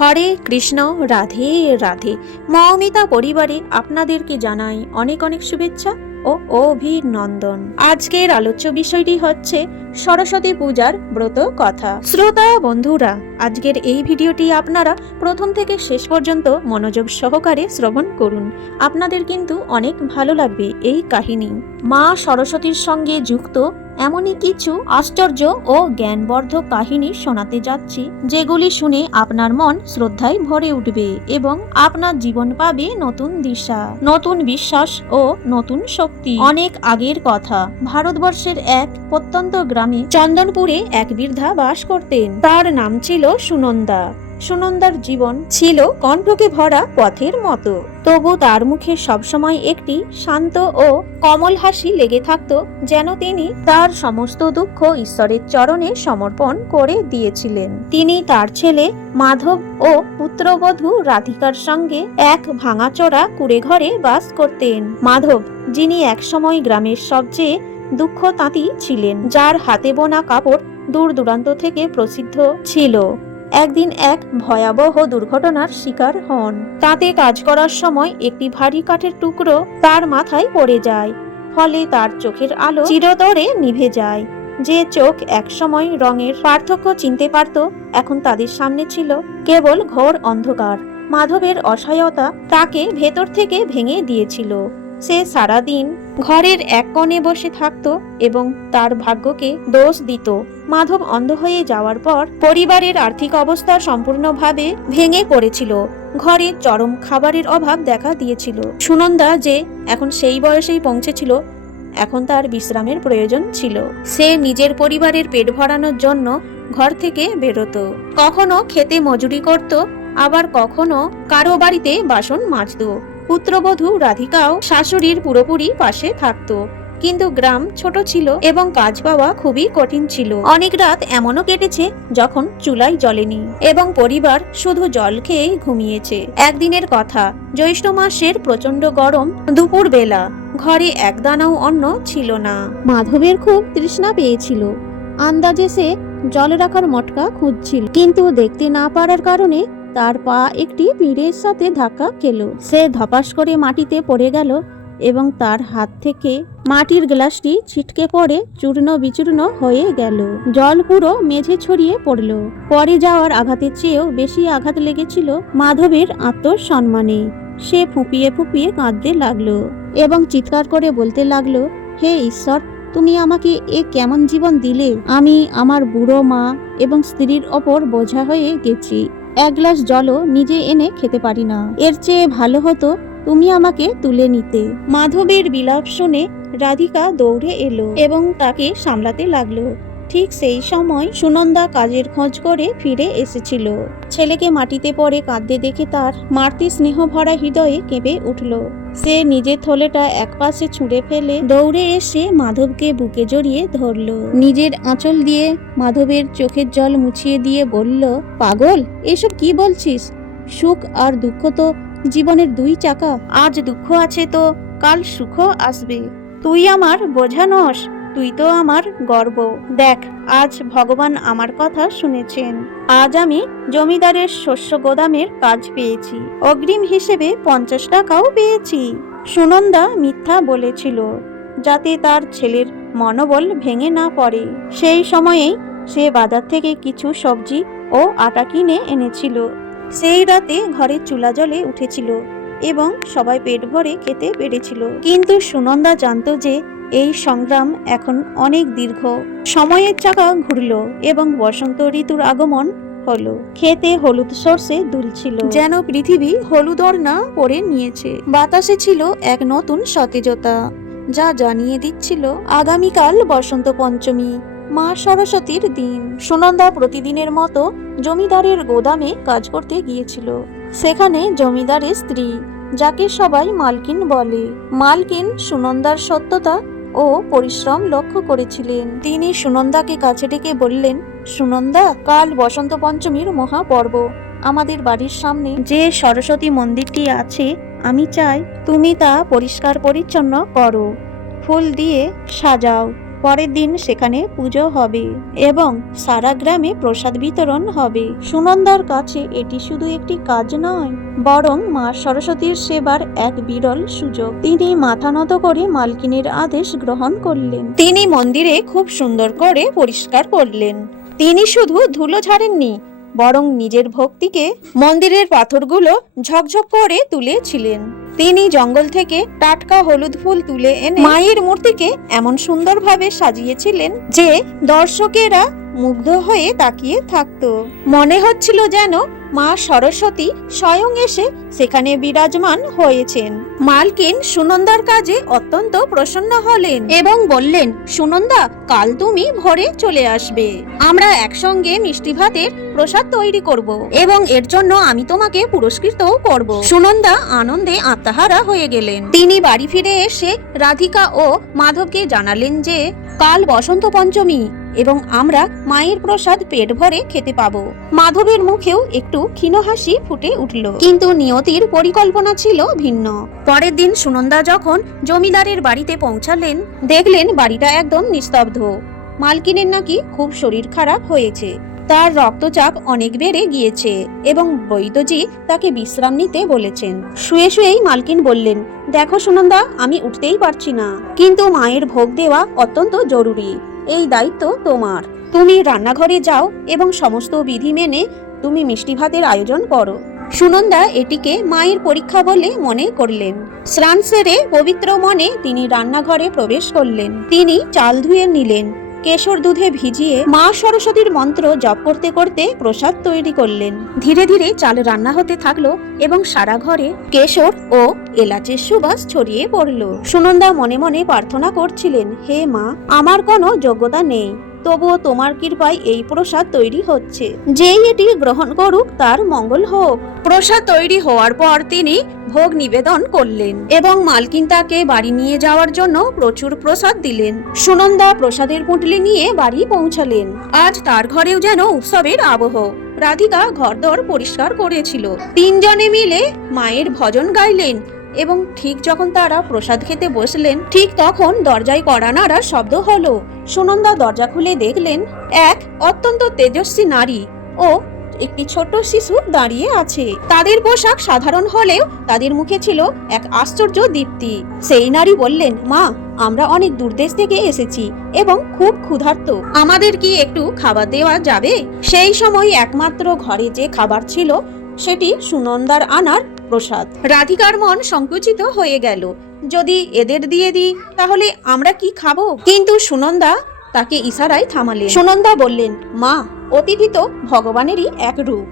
হরে কৃষ্ণ, রাধে রাধে। মৌমিতা পরিবারে আপনাদেরকে জানাই অনেক অনেক শুভেচ্ছা ও অভিনন্দন। আজকের আলোচ্য বিষয়টি হচ্ছে সরস্বতী পূজার ব্রত কথা। শ্রোতা, বন্ধুরা, আজকের এই ভিডিওটি আপনারা প্রথম থেকে শেষ পর্যন্ত মনোযোগ সহকারে শ্রবণ করুন। আপনাদের কিন্তু অনেক ভালো লাগবে এই কাহিনী। মা সরস্বতীর সঙ্গে যুক্ত এমনই কিছু আশ্চর্য ও জ্ঞানবর্ধক কাহিনী শোনাতে যাচ্ছি, যেগুলি শুনে আপনার মন শ্রদ্ধায় ভরে উঠবে এবং আপনার জীবন পাবে নতুন দিশা, নতুন বিশ্বাস ও নতুন শক্তি। অনেক আগের কথা। ভারতবর্ষের এক প্রত্যন্ত গ্রামে চন্দনপুরে এক বৃদ্ধা বাস করতেন। তার নাম ছিল সুনন্দা। সুনন্দার জীবন ছিল কণ্ঠকে ভরা পথের মতো। তবু তার মুখে সবসময় একটি শান্ত ও কমল হাসি লেগে থাকত, যেন তিনি তার সমস্ত দুঃখ ঈশ্বরের চরণে সমর্পণ করে দিয়েছিলেন। তিনি তার ছেলে মাধব ও পুত্রবধূ রাধিকার সঙ্গে এক ভাঙাচোরা কুড়ে ঘরে বাস করতেন। মাধব, যিনি একসময় গ্রামের সবচেয়ে দুঃখ তাঁতি ছিলেন। যার হাতে বোনা কাপড় দূর দূরান্ত থেকে প্রসিদ্ধ ছিল। একদিন এক ভয়াবহ দুর্ঘটনার শিকার হন। তাতে কাজ করার সময় একটি ভারী কাঠের টুকরো তার মাথায় পড়ে যায়। ফলে তার চোখের আলো চিরতরে নিভে যায়। যে চোখ একসময় রঙের পার্থক্য চিনতে পারত, এখন তাদের সামনে ছিল কেবল ঘোর অন্ধকার। মাধবের অসহায়তা তাকে ভেতর থেকে ভেঙে দিয়েছিল। সে সারাদিন ঘরের এক কোণে বসে থাকত এবং তার ভাগ্যকে দোষ দিত। মাধব অন্ধ হয়ে যাওয়ার পর পরিবারের আর্থিক অবস্থা সম্পূর্ণভাবে ভেঙে পড়েছিল। ঘরে চরম খাবারের অভাব দেখা দিয়েছিল। সুনন্দা যে এখন সেই বয়সেই পৌঁছেছিল, এখন তার বিশ্রামের প্রয়োজন ছিল। সে নিজের পরিবারের পেট ভরানোর জন্য ঘর থেকে বেরোতো। কখনো খেতে মজুরি করত, আবার কখনো কারও বাড়িতে বাসন মাজত। পুত্রবধূ রাধিকাও শাশুড়ির পুরোপুরি পাশে থাকতো। কিন্তু গ্রাম ছোট ছিল এবং কাজ পাওয়া খুবই কঠিন ছিল। অনেক রাত এমনও কেটেছে যখন চুলাই জ্বলেনি এবং পরিবার শুধু জল খেয়েই ঘুমিয়েছে। একদিনের কথা, জ্যৈষ্ঠ মাসের প্রচণ্ড গরম দুপুর বেলা ঘরে এক দানাও অন্ন ছিল না। মাধবের খুব তৃষ্ণা পেয়েছিল। আন্দাজে সে জল রাখার মটকা খুঁজছিল। কিন্তু দেখতে না পারার কারণে তার পা একটি পিঁড়ের সাথে ধাক্কা খেল। সে ধপাস করে মাটিতে পড়ে গেল এবং তার হাত থেকে মাটির গ্লাসটি ছিটকে পড়ে চূর্ণ বিচূর্ণ হয়ে গেল। জল পুরো মেঝে ছড়িয়ে পড়ল। পরে যাওয়ার আঘাতের চেয়েও বেশি আঘাত লেগেছিল মাধবের আত্মসম্মানে। সে ফুপিয়ে ফুপিয়ে কাঁদতে লাগল এবং চিৎকার করে বলতে লাগল, হে ঈশ্বর, তুমি আমাকে এ কেমন জীবন দিলে? আমি আমার বুড়ো মা এবং স্ত্রীর ওপর বোঝা হয়ে গেছি। এক গ্লাস জলও নিজে এনে খেতে পারি না। এর চেয়ে ভালো হতো তুমি আমাকে তুলে নিতে। মাধবের বিলাপ শুনে রাধিকা দৌড়ে এলো এবং তাকে সামলাতে লাগল। ঠিক সেই সময় সুনন্দা কাজের খোঁজ করে ফিরে এসেছিল। ছেলেকে মাটিতে পড়ে কাঁদতে দেখে তার মারতি স্নেহ ভরা হৃদয়ে কেঁপে উঠল। সে নিজের থলেটা একপাশে ছুঁড়ে ফেলে দৌড়ে এসে মাধবকে বুকে জড়িয়ে ধরল। নিজের আঁচল দিয়ে মাধবের চোখের জল মুছিয়ে দিয়ে বলল, পাগল, এসব কি বলছিস? সুখ আর দুঃখ তো জীবনের দুই চাকা। আজ দুঃখ আছে তো কাল সুখ আসবে। তুই আমার বোঝা নস তুই তো আমার গর্ব। দেখ, আজ ভগবান আমার কথা শুনেছেন। আজ আমি জমিদারের শস্য গোদামের কাজ পেয়েছি। অগ্রিম হিসেবে পঞ্চাশ টাকাও পেয়েছি। সুনন্দা মিথ্যা বলেছিল, যাতে তার ছেলের মনোবল ভেঙে না পড়ে। সেই সময়েই সে বাজার থেকে কিছু সবজি ও আটা কিনে এনেছিল। সেই রাতে ঘরের চুলা জলে উঠেছিল। এবং সবাই পেট ভরে খেতে পেরেছিল। কিন্তু সুনন্দা জানতো যে এই সংগ্রাম এখন অনেক দীর্ঘ। সময়ের চাকা ঘুরল এবং বসন্ত ঋতুর আগমন হলো। খেতে হলুদ সর্ষে দুলছিল। যেন পৃথিবী হলুদ না পরে নিয়েছে। বাতাসে ছিল এক নতুন সতেজতা, যা জানিয়ে দিচ্ছিল আগামীকাল বসন্ত পঞ্চমী, মা সরস্বতীর দিন। সুনন্দা প্রতিদিনের মতো জমিদারের গোদামে কাজ করতে গিয়েছিল। সেখানে জমিদারের স্ত্রী যাকে সবাই মালকিন বলে। মালকিন সুনন্দার সত্যতা ও পরিশ্রম লক্ষ্য করেছিলেন। তিনি সুনন্দাকে কাছে ডেকে বললেন, সুনন্দা, কাল বসন্ত পঞ্চমীর মহাপর্ব। আমাদের বাড়ির সামনে যে সরস্বতী মন্দিরটি আছে, আমি চাই তুমি তা পরিষ্কার পরিচ্ছন্ন করো। ফুল দিয়ে সাজাও। পরের দিন সেখানে পুজো হবে এবং সারা গ্রামে প্রসাদ বিতরণ হবে। সুনন্দার কাছে এটি শুধু একটি কাজ নয়, বরং মা সরস্বতীর সেবার এক বিরল সুযোগ। তিনি মাথা নত করে মালকিনের আদেশ গ্রহণ করলেন। তিনি মন্দিরে খুব সুন্দর করে পরিষ্কার করলেন। তিনি শুধু ধুলো ঝাড়েননি, বরং নিজের ভক্তিকে মন্দিরের পাথরগুলো ঝকঝক করে তুলেছিলেন। তিনি জঙ্গল থেকে টাটকা হলুদ ফুল তুলে এনে মায়ের মূর্তিকে এমন সুন্দরভাবে সাজিয়েছিলেন যে দর্শকেরা মুগ্ধ হয়ে তাকিয়ে থাকত। মনে হচ্ছিল যেন মা সরস্বতী স্বয়ং এসে সেখানে বিরাজমান হয়েছেন। মালকিন সুনন্দার কাজে অত্যন্ত প্রসন্ন হলেন এবং বললেন, সুনন্দা, কাল তুমি ভোরে চলে আসবে। আমরা একসঙ্গে মিষ্টি ভাতের প্রসাদ তৈরি করব এবং এর জন্য আমি তোমাকে পুরস্কৃতও করব। সুনন্দা আনন্দে আত্মাহারা হয়ে গেলেন। তিনি বাড়ি ফিরে এসে রাধিকা ও মাধবকে জানালেন যে, কাল বসন্ত পঞ্চমী এবং আমরা মায়ের প্রসাদ পেট ভরে খেতে পাবো। মাধবের মুখেও একটু ক্ষীণ হাসি ফুটে উঠল। কিন্তু নিয়তির পরিকল্পনা ছিল ভিন্ন। পরের দিন সুনন্দা যখন জমিদারের বাড়িতে পৌঁছালেন, দেখলেন বাড়িটা একদম নিস্তব্ধ। মালকিনের নাকি খুব শরীর খারাপ হয়েছে। তার রক্তচাপ অনেক বেড়ে গিয়েছে এবং বৈদ্যজি তাকে বিশ্রাম নিতে বলেছেন। শুয়ে শুয়েই মালকিন বললেন, দেখো সুনন্দা, আমি উঠতেই পারছি না। কিন্তু মায়ের ভোগ দেওয়া অত্যন্ত জরুরি। এই দায়িত্ব তোমার। তুমি রান্নাঘরে যাও এবং সমস্ত বিধি মেনে তুমি মিষ্টি ভাতের আয়োজন করো। সুনন্দা এটিকে মায়ের পরীক্ষা বলে মনে করলেন। স্নান সেরে পবিত্র মনে তিনি রান্নাঘরে প্রবেশ করলেন। তিনি চাল ধুয়ে নিলেন। কেশর দুধে ভিজিয়ে মা সরস্বতীর মন্ত্র জপ করতে করতে প্রসাদ তৈরি করলেন। ধীরে ধীরে চাল রান্না হতে থাকল এবং সারা ঘরে কেশর ও এলাচের সুবাস ছড়িয়ে পড়ল। সুনন্দা মনে মনে প্রার্থনা করছিলেন, হে মা, আমার কোনো যোগ্যতা নেই। তবুও তোমার কৃপায় এই প্রসাদ তৈরি হচ্ছে। যেই এটি গ্রহণ করুক, তার মঙ্গল হোক। প্রসাদ তৈরি হওয়ার পর তিনি ভোগ নিবেদন করলেন এবং মালকিন তাকে বাড়ি নিয়ে যাওয়ার জন্য প্রচুর প্রসাদ দিলেন। সুনন্দা প্রসাদের পুঁটলি নিয়ে বাড়ি পৌঁছালেন। আজ তার ঘরেও যেন উৎসবের আবহ। রাধিকা ঘরদর পরিষ্কার করেছিল। তিনজনে মিলে মায়ের ভজন গাইলেন। এবং ঠিক যখন তারা প্রসাদ খেতে বসলেন, ঠিক তখন দরজায় কড়া নাড়ার শব্দ হলো। সুনন্দা দরজা খুলে দেখলেন, এক অত্যন্ত তেজস্বী নারী ও একটি ছোট শিশু দাঁড়িয়ে আছে। তাদের পোশাক সাধারণ হলেও তাদের মুখে ছিল এক আশ্চর্য দীপ্তি। সেই নারী বললেন, মা, আমরা অনেক দূর দেশ থেকে এসেছি এবং খুব ক্ষুধার্ত। আমাদের কি একটু খাবার দেওয়া যাবে? সেই সময় একমাত্র ঘরে যে খাবার ছিল, সেটি সুনন্দার আনার প্রসাদ রাধিকার মন সংকুচিত হয়ে গেল। যদি এদের দিয়ে দিই, তাহলে আমরা কি খাব? কিন্তু সুনন্দা তাকে ইশারায় থামালেন। সুনন্দা বললেন, মা, অতিথি তো ভগবানেরই এক রূপ।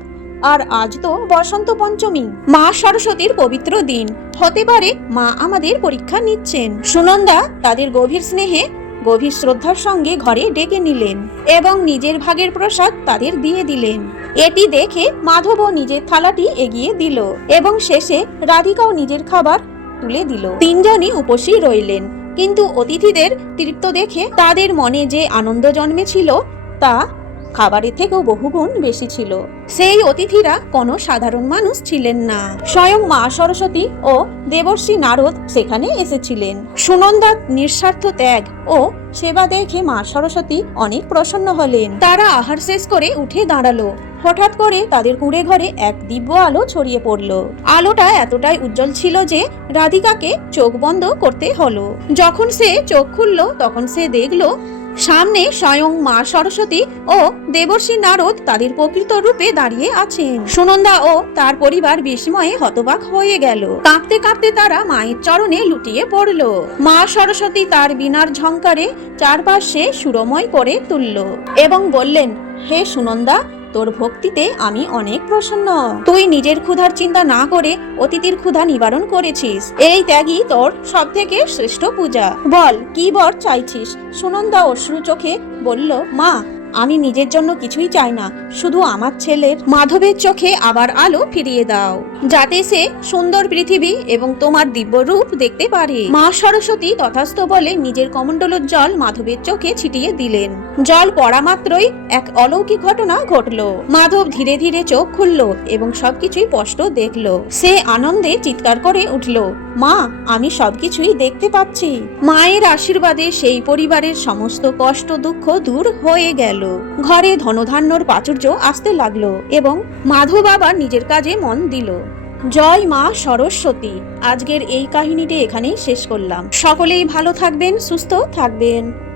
আর আজ তো বসন্ত পঞ্চমী। মা সরস্বতীর পবিত্র দিন। হতে পারে মা আমাদের পরীক্ষা নিচ্ছেন। সুনন্দা তাদের গভীর স্নেহে, গভীর শ্রদ্ধার সঙ্গে ঘরে ডেকে নিলেন এবং নিজের ভাগের প্রসাদ তাদের দিয়ে দিলেন। এটি দেখে মাধবও নিজের থালাটি এগিয়ে দিল এবং শেষে রাধিকাও নিজের খাবার তুলে দিল। তিনজনই উপসী রইলেন, কিন্তু অতিথিদের তৃপ্ত দেখে তাদের মনে যে আনন্দ জন্মেছিল তা খাবারের থেকেও বহুগুণ বেশি ছিল। সেই অতিথিরা কোনো সাধারণ মানুষ ছিলেন না। স্বয়ং মা সরস্বতী ও দেবর্ষী নারদ সেখানে এসেছিলেন। সুনন্দা নিঃস্বার্থ ত্যাগ ও সেবা দেখে মা সরস্বতী অনেক প্রসন্ন হলেন। তারা আহার শেষ করে উঠে দাঁড়াল। হঠাৎ করে তাদের কুঁড়ে ঘরে এক দিব্য আলো ছড়িয়ে পড়ল। আলোটা এতটাই উজ্জ্বল ছিল যে রাধিকাকে চোখ বন্ধ করতে হলো। যখন সে চোখ খুলল, তখন সে দেখল, সামনে স্বয়ং মা সরস্বতী ও দেবর্ষী নারদ তাদের প্রকৃত রূপে দাঁড়িয়ে আছেন। সুনন্দা ও তার পরিবার বিস্ময়ে হতবাক হয়ে গেল। কাঁপতে কাঁপতে তারা মায়ের চরণে লুটিয়ে পড়ল। মা সরস্বতী তার বিনার ঝংকারে চারপাশে সুরময় করে তুলল এবং বললেন, হে সুনন্দা তোর ভক্তিতে আমি অনেক প্রসন্ন। তুই নিজের ক্ষুধার চিন্তা না করে অতিথির ক্ষুধা নিবারণ করেছিস। এই ত্যাগই তোর সব থেকে শ্রেষ্ঠ পূজা। বল, কি বর চাইছিস? সুনন্দা অশ্রু চোখে বলল, মা আমি নিজের জন্য কিছুই চাই না, শুধু আমার ছেলের মাধবের চোখে আবার আলো ফিরিয়ে দাও, যাতে সে সুন্দর পৃথিবী এবং তোমার দিব্য রূপ দেখতে পারে। মা সরস্বতী তথাস্থ বলে নিজের কমণ্ডলের জল মাধবের চোখে ছিটিয়ে দিলেন। জল পড়া মাত্রই এক অলৌকিক ঘটনা ঘটলো। মাধব ধীরে ধীরে চোখ খুলল এবং সবকিছুই স্পষ্ট দেখল। সে আনন্দে চিৎকার করে উঠল, মা, আমি সবকিছুই দেখতে পাচ্ছি। মায়ের আশীর্বাদে সেই পরিবারের সমস্ত কষ্ট দুঃখ দূর হয়ে গেল। ঘরে ধনধান্যর প্রাচুর্য আসতে লাগল এবং মাধব বাবা নিজের কাজে মন দিল। জয় মা সরস্বতী, আজকের এই কাহিনীটি এখানেই শেষ করলাম। সকলেই ভালো থাকবেন, সুস্থ থাকবেন।